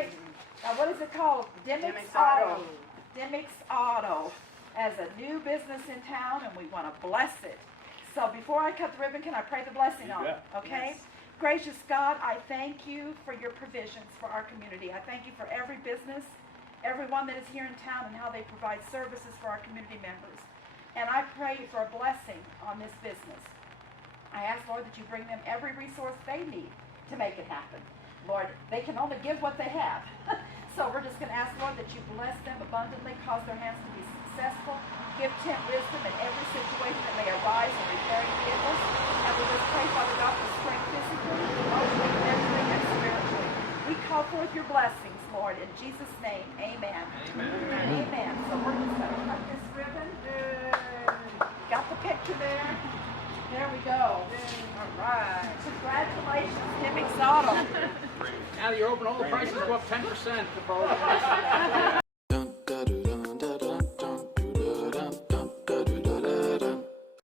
celebrate, what is it called? Dimmick's Auto. Dimmick's Auto as a new business in town, and we want to bless it. So before I cut the ribbon, can I pray the blessing on it? Okay? Yes. Gracious God, I thank you for your provisions for our community. I thank you for every business, everyone that is here in town, and how they provide services for our community members. And I pray for a blessing on this business. I ask, Lord, that you bring them every resource they need to make it happen. Lord, they can only give what they have. So we're just going to ask, Lord, that you bless them abundantly, cause their hands to be successful, give Tim wisdom in every situation that may arise in repairing vehicles. And we just pray, Father God, for strength physically, emotionally, mentally, and spiritually. We call forth your blessings, Lord, in Jesus' name. Amen. Amen. Amen. So we're just going to cut this ribbon. Got the picture there? There we go. All right. Congratulations, Dimmick's Auto. Now that you're open, all the prices go up 10%.